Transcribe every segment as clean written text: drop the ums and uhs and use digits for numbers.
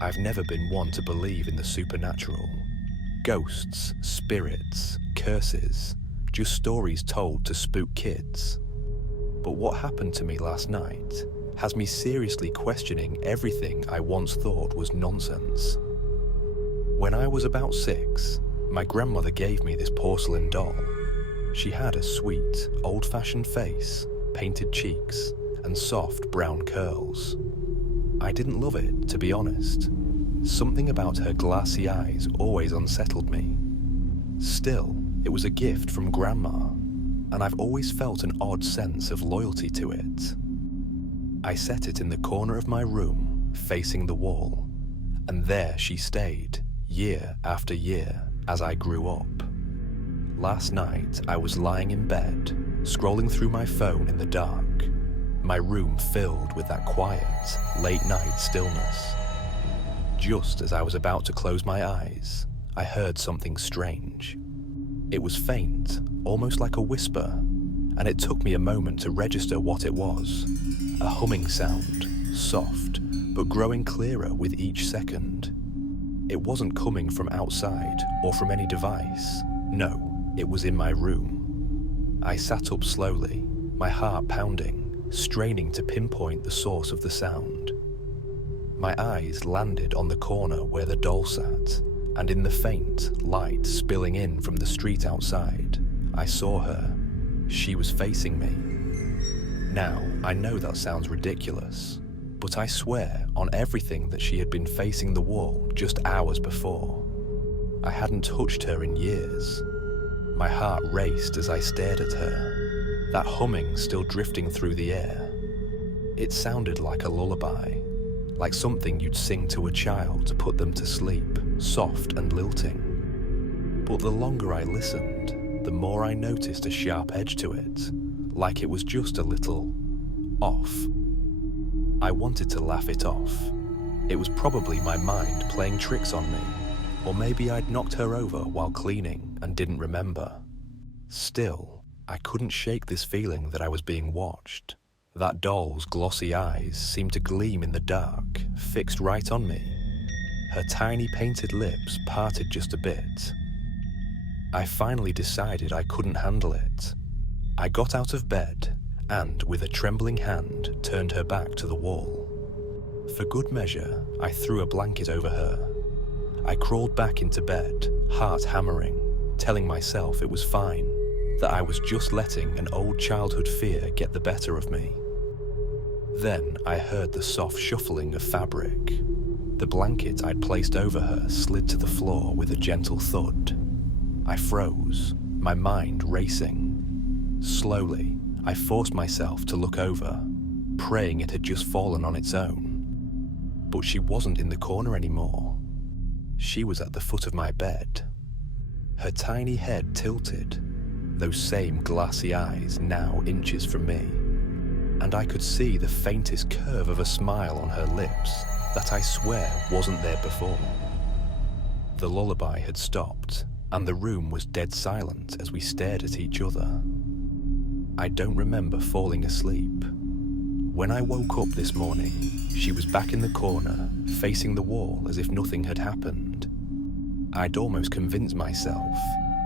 I've never been one to believe in the supernatural. Ghosts, spirits, curses, just stories told to spook kids. But what happened to me last night has me seriously questioning everything I once thought was nonsense. When I was about 6, my grandmother gave me this porcelain doll. She had a sweet, old-fashioned face, painted cheeks, and soft brown curls. I didn't love it, to be honest. Something about her glassy eyes always unsettled me. Still, it was a gift from Grandma, and I've always felt an odd sense of loyalty to it. I set it in the corner of my room, facing the wall, and there she stayed, year after year, as I grew up. Last night, I was lying in bed, scrolling through my phone in the dark, my room filled with that quiet, late-night stillness. Just as I was about to close my eyes, I heard something strange. It was faint, almost like a whisper, and it took me a moment to register what it was. A humming sound, soft, but growing clearer with each second. It wasn't coming from outside or from any device. No, it was in my room. I sat up slowly, my heart pounding, straining to pinpoint the source of the sound. My eyes landed on the corner where the doll sat, and in the faint light spilling in from the street outside, I saw her. She was facing me. Now, I know that sounds ridiculous, but I swear on everything that she had been facing the wall just hours before. I hadn't touched her in years. My heart raced as I stared at her, that humming still drifting through the air. It sounded like a lullaby, like something you'd sing to a child to put them to sleep, soft and lilting. But the longer I listened, the more I noticed a sharp edge to it, like it was just a little off. I wanted to laugh it off. It was probably my mind playing tricks on me, or maybe I'd knocked her over while cleaning and didn't remember. Still, I couldn't shake this feeling that I was being watched. That doll's glossy eyes seemed to gleam in the dark, fixed right on me. Her tiny painted lips parted just a bit. I finally decided I couldn't handle it. I got out of bed and, with a trembling hand, turned her back to the wall. For good measure, I threw a blanket over her. I crawled back into bed, heart hammering, telling myself it was fine, that I was just letting an old childhood fear get the better of me. Then I heard the soft shuffling of fabric. The blanket I'd placed over her slid to the floor with a gentle thud. I froze, my mind racing. Slowly, I forced myself to look over, praying it had just fallen on its own. But she wasn't in the corner anymore. She was at the foot of my bed. Her tiny head tilted, those same glassy eyes now inches from me, and I could see the faintest curve of a smile on her lips that I swear wasn't there before. The lullaby had stopped, and the room was dead silent as we stared at each other. I don't remember falling asleep. When I woke up this morning, she was back in the corner, facing the wall as if nothing had happened. I'd almost convinced myself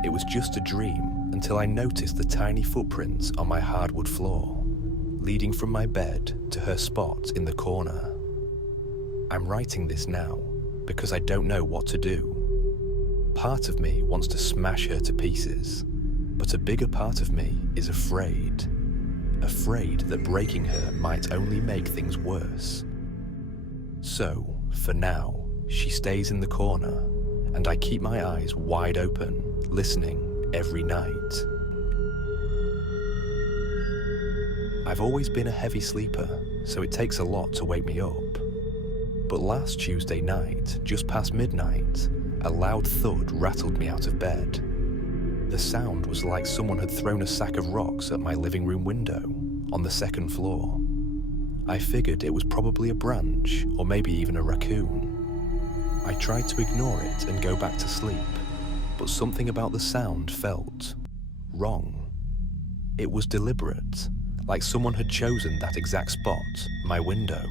it was just a dream until I noticed the tiny footprints on my hardwood floor, leading from my bed to her spot in the corner. I'm writing this now because I don't know what to do. Part of me wants to smash her to pieces, but a bigger part of me is afraid. Afraid that breaking her might only make things worse. So, for now, she stays in the corner, and I keep my eyes wide open, listening every night. I've always been a heavy sleeper, so it takes a lot to wake me up. But last Tuesday night, just past midnight, a loud thud rattled me out of bed. The sound was like someone had thrown a sack of rocks at my living room window, on the second floor. I figured it was probably a branch, or maybe even a raccoon. I tried to ignore it and go back to sleep, but something about the sound felt wrong. It was deliberate, like someone had chosen that exact spot, my window.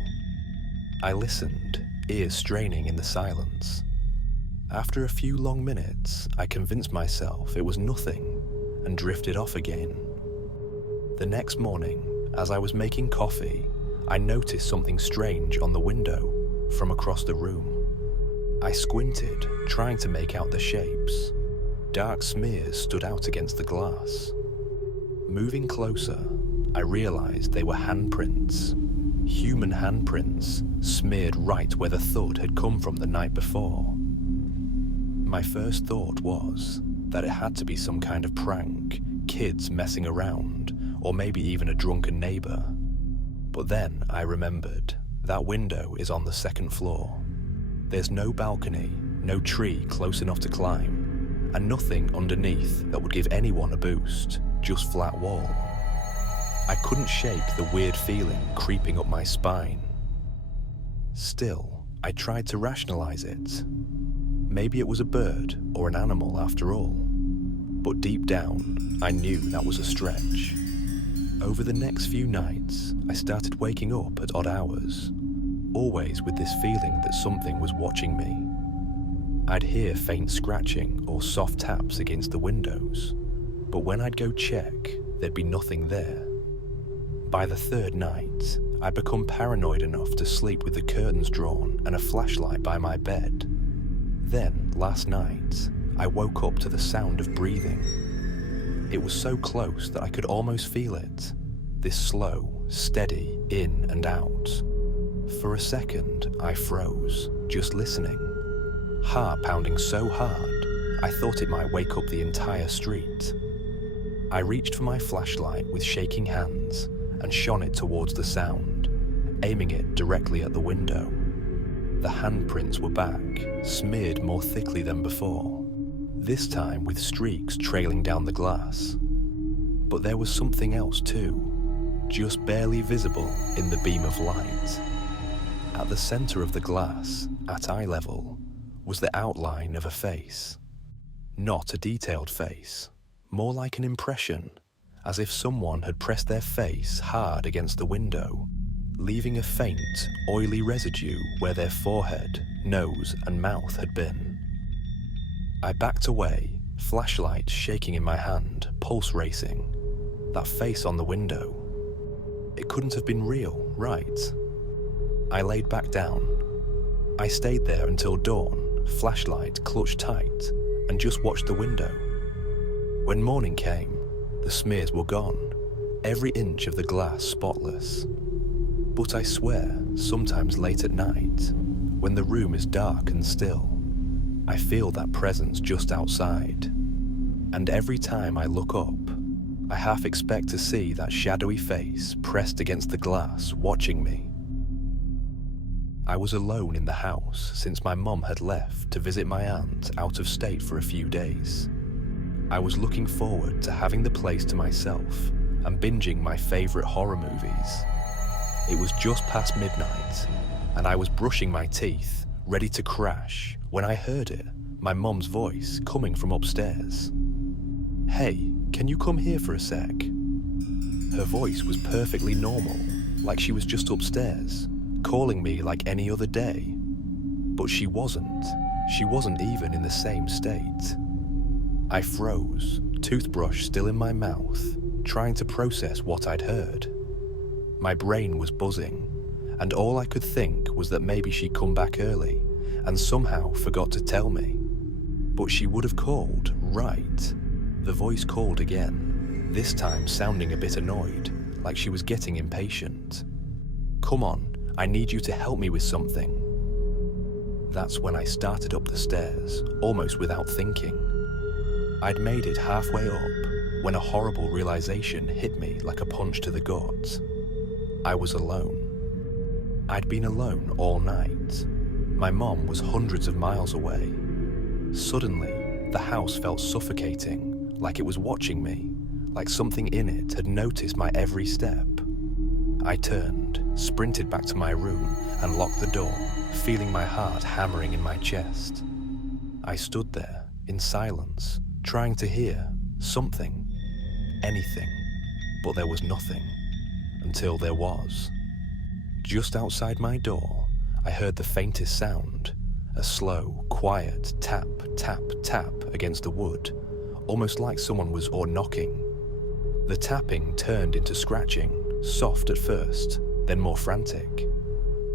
I listened, ears straining in the silence. After a few long minutes, I convinced myself it was nothing and drifted off again. The next morning, as I was making coffee, I noticed something strange on the window from across the room. I squinted, trying to make out the shapes. Dark smears stood out against the glass. Moving closer, I realized they were handprints. Human handprints, smeared right where the thud had come from the night before. My first thought was that it had to be some kind of prank, kids messing around, or maybe even a drunken neighbor. But then I remembered that window is on the second floor. There's no balcony, no tree close enough to climb, and nothing underneath that would give anyone a boost, just flat wall. I couldn't shake the weird feeling creeping up my spine. Still, I tried to rationalize it. Maybe it was a bird or an animal after all. But deep down, I knew that was a stretch. Over the next few nights, I started waking up at odd hours, always with this feeling that something was watching me. I'd hear faint scratching or soft taps against the windows, but when I'd go check, there'd be nothing there. By the third night, I'd become paranoid enough to sleep with the curtains drawn and a flashlight by my bed. Then, last night, I woke up to the sound of breathing. It was so close that I could almost feel it, this slow, steady in and out. For a second, I froze, just listening. Heart pounding so hard, I thought it might wake up the entire street. I reached for my flashlight with shaking hands and shone it towards the sound, aiming it directly at the window. The handprints were back, smeared more thickly than before, this time with streaks trailing down the glass. But there was something else too, just barely visible in the beam of light. At the center of the glass, at eye level, was the outline of a face. Not a detailed face, more like an impression, as if someone had pressed their face hard against the window, leaving a faint, oily residue where their forehead, nose, and mouth had been. I backed away, flashlight shaking in my hand, pulse racing. That face on the window. It couldn't have been real, right? I laid back down. I stayed there until dawn, flashlight clutched tight, and just watched the window. When morning came, the smears were gone, every inch of the glass spotless. But I swear, sometimes late at night, when the room is dark and still, I feel that presence just outside. And every time I look up, I half expect to see that shadowy face pressed against the glass, watching me. I was alone in the house since my mum had left to visit my aunt out of state for a few days. I was looking forward to having the place to myself and binging my favorite horror movies. It was just past midnight, and I was brushing my teeth, ready to crash, when I heard it, my mum's voice coming from upstairs. "Hey, can you come here for a sec?" Her voice was perfectly normal, like she was just upstairs, calling me like any other day. But she wasn't. She wasn't even in the same state. I froze, toothbrush still in my mouth, trying to process what I'd heard. My brain was buzzing, and all I could think was that maybe she'd come back early and somehow forgot to tell me. But she would have called, right? The voice called again, this time sounding a bit annoyed, like she was getting impatient. "Come on, I need you to help me with something." That's when I started up the stairs, almost without thinking. I'd made it halfway up when a horrible realization hit me like a punch to the gut. I was alone. I'd been alone all night. My mom was hundreds of miles away. Suddenly, the house felt suffocating, like it was watching me, like something in it had noticed my every step. I turned, sprinted back to my room, and locked the door, feeling my heart hammering in my chest. I stood there, in silence, trying to hear something, anything, but there was nothing, until there was. Just outside my door, I heard the faintest sound, a slow, quiet tap, tap, tap against the wood, almost like someone was knocking. The tapping turned into scratching, soft at first, then more frantic.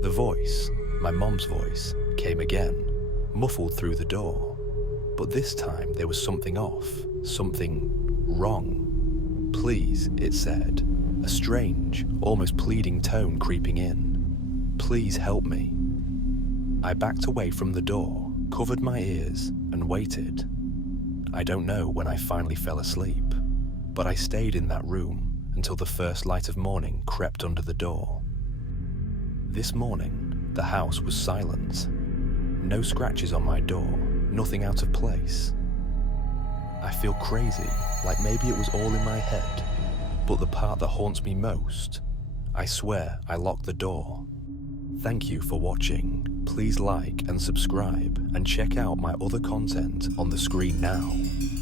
The voice, my mom's voice, came again, muffled through the door. But this time there was something off, something wrong. "Please," it said, a strange, almost pleading tone creeping in. "Please help me." I backed away from the door, covered my ears, and waited. I don't know when I finally fell asleep, but I stayed in that room until the first light of morning crept under the door. This morning, the house was silent. No scratches on my door, nothing out of place. I feel crazy, like maybe it was all in my head, but the part that haunts me most, I swear I locked the door. Thank you for watching. Please like and subscribe and check out my other content on the screen now.